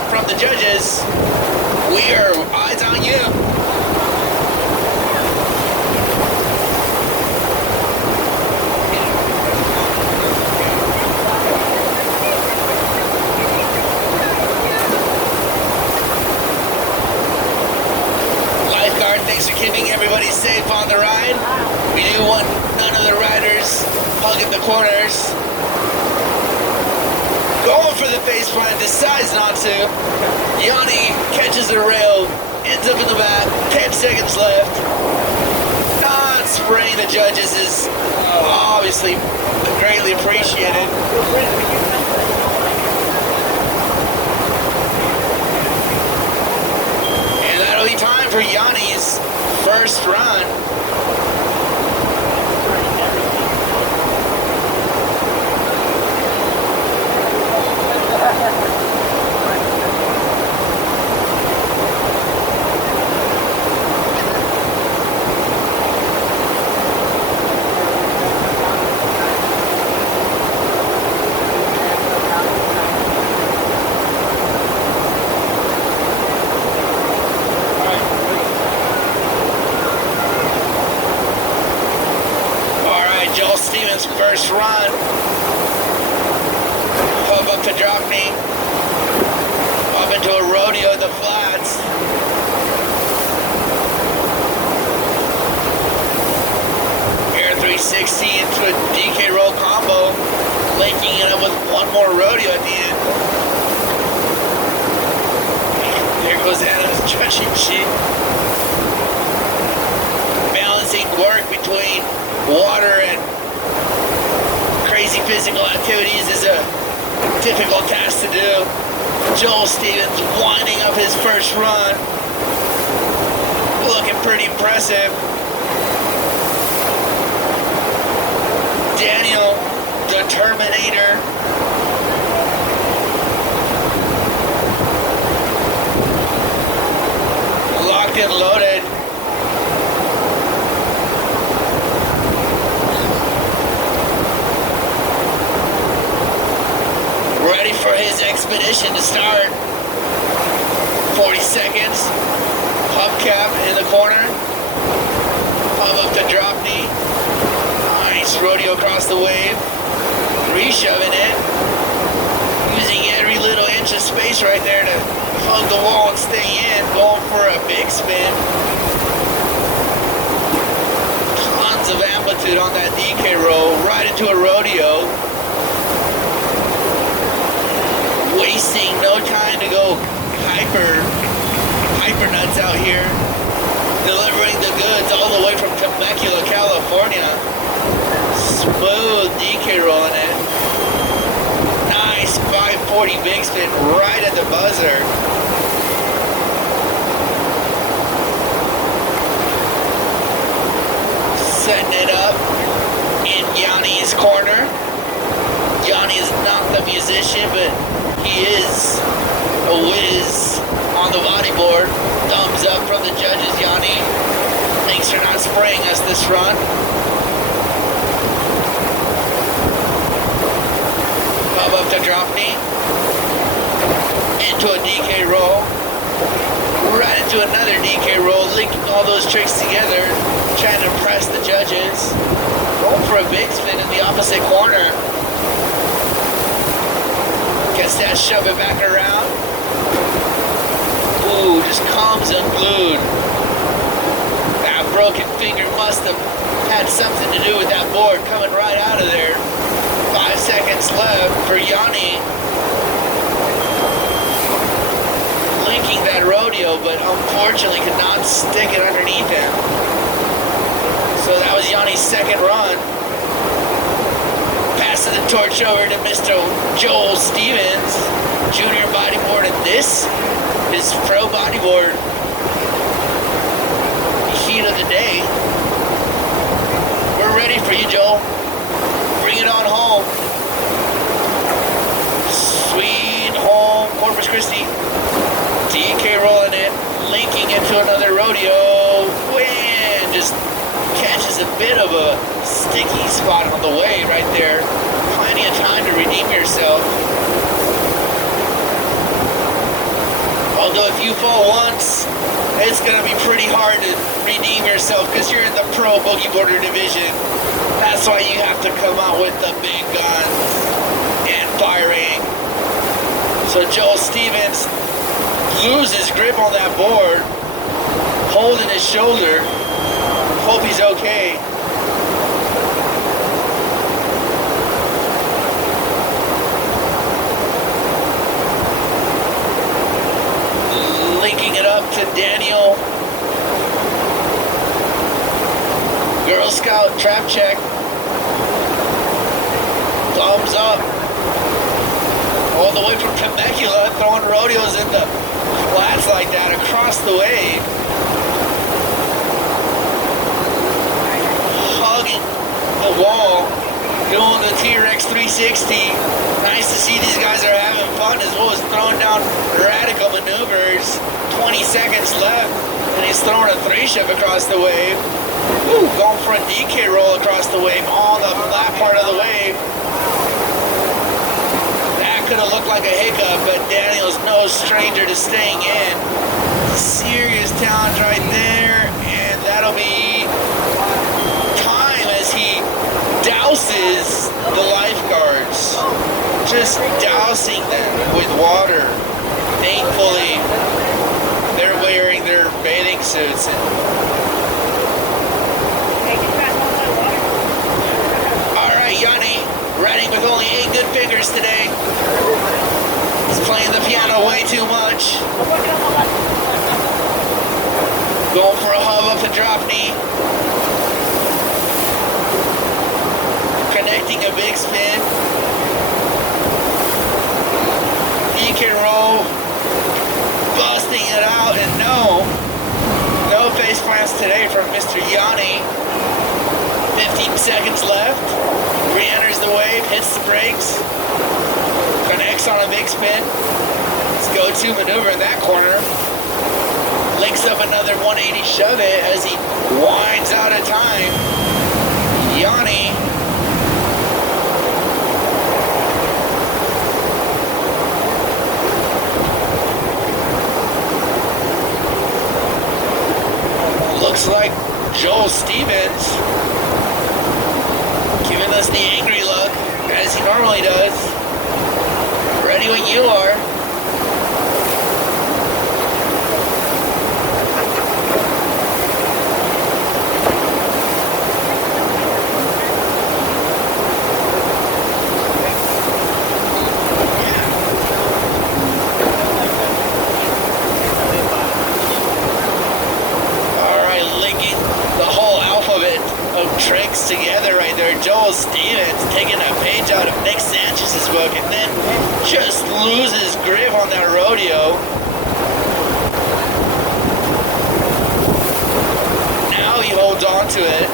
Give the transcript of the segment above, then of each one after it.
up from the judges. We are eyes on you. Lifeguard, thanks for keeping everybody safe on the ride. We do want none of the riders hugging the corners. Going for the face front, decides not to. Yanni catches the rail, ends up in the back, 10 seconds left. Not spraying the judges is obviously greatly appreciated. And that'll be time for Yanni's first run. First run. Hub up to drop me. Up into a rodeo at the flats. Air 360 into a DK roll combo. Linking it up with one more rodeo at the end. There goes Adam's judging sheet. Balancing work between water and crazy physical activities is a difficult task to do. Joel Stevens winding up his first run. Looking pretty impressive. Daniel, the Terminator. Locked and loaded. Ready for his expedition to start. 40 seconds. Hubcap in the corner. Hub up to drop knee. Nice rodeo across the wave. Reshoving it. Using every little inch of space right there to hug the wall and stay in. Going for a big spin. Tons of amplitude on that DK roll. Right into a rodeo. Wasting no time to go hyper nuts out here, delivering the goods all the way from Temecula, California. Smooth DK rolling it. Nice 540 big spin right at the buzzer. Setting it up in Yanni's corner. Yanni is not the musician, but he is a whiz on the bodyboard. Thumbs up from the judges, Yanni. Thanks for not spraying us this run. Hub up to drop knee. Into a DK roll. Right into another DK roll, linking all those tricks together. Trying to impress the judges. Going for a big spin in the opposite corner. Gets that, shove it back around. Ooh, just comes unglued. That broken finger must have had something to do with that board coming right out of there. 5 seconds left for Yanni. Linking that rodeo, but unfortunately could not stick it underneath him. So that was Yanni's second run. Passing the torch over to Mr. Joel Stevens, junior bodyboard, and this is pro bodyboard. Heat of the day. We're ready for you, Joel. Bring it on home. Sweet home, Corpus Christi. DK rolling it, linking into another rodeo. Wind just catches a bit of a sticky spot on the way right there. Plenty of time to redeem yourself. Although if you fall once, it's going to be pretty hard to redeem yourself because you're in the pro boogie boarder division. That's why you have to come out with the big guns and firing. So Joel Stevens loses grip on that board, holding his shoulder. Hope he's okay. Linking it up to Daniel. Girl Scout trap check. Thumbs up. All the way from Temecula, throwing rodeos in the flats like that across the wave. Hugging the wall, doing the T-Rex 360. Nice to see these guys are having fun as well as throwing down radical maneuvers. 20 seconds left, and he's throwing a 3-ship across the wave. Woo, going for a DK roll across the wave on the flat part of the wave. That could have looked like a hiccup, but Daniel's no stranger to staying in. Serious talent right there, and that'll be time as he douses the lifeguards. Just dousing them with water. Thankfully, they're wearing their bathing suits. Alright, Yanni, riding with only 8 good fingers today. He's playing the piano way too much. Going for a hub up the drop knee. Connecting a big spin. He can roll. Busting it out, and no face plants today from Mr. Yanni. 15 seconds left. Re-enters the wave, hits the brakes, connects on a big spin. His go-to maneuver in that corner. Links up another 180 shove it as he winds out of time. Yanni. Looks like Joel Stevens giving us the angry look as he normally does. Ready when you are. Tricks together right there. Joel Stevens taking a page out of Nick Sanchez's book and then just loses grip on that rodeo. Now he holds on to it.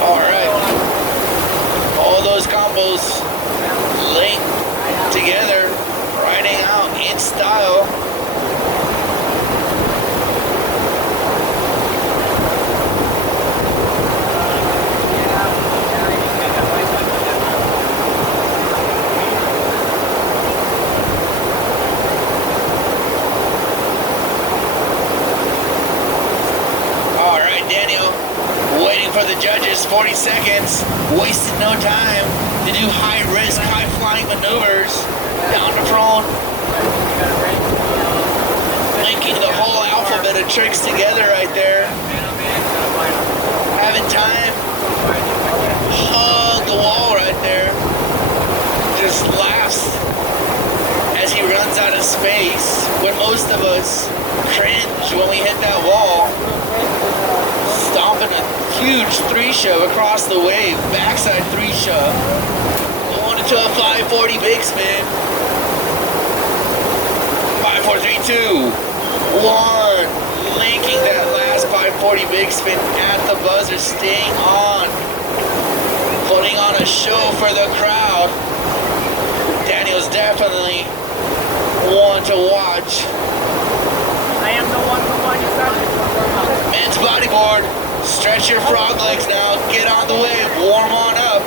Alright. All those combos linked together, riding out in style. For the judges, 40 seconds, wasted no time to do high risk, high flying maneuvers, down to prone, linking the whole alphabet of tricks together right there, having time, hug the wall right there, just laughs as he runs out of space, when most of us cringe when we hit that wall. Stomping a huge 3-shove across the wave, backside 3-shove, going into a 540 big spin. 5, 4, 3, 2, 1. Linking that last 540 big spin at the buzzer, staying on, putting on a show for the crowd. Daniel's definitely one to watch. I am the one who won your Men's bodyboard. Stretch your frog legs now. Get on the wave. Warm on up.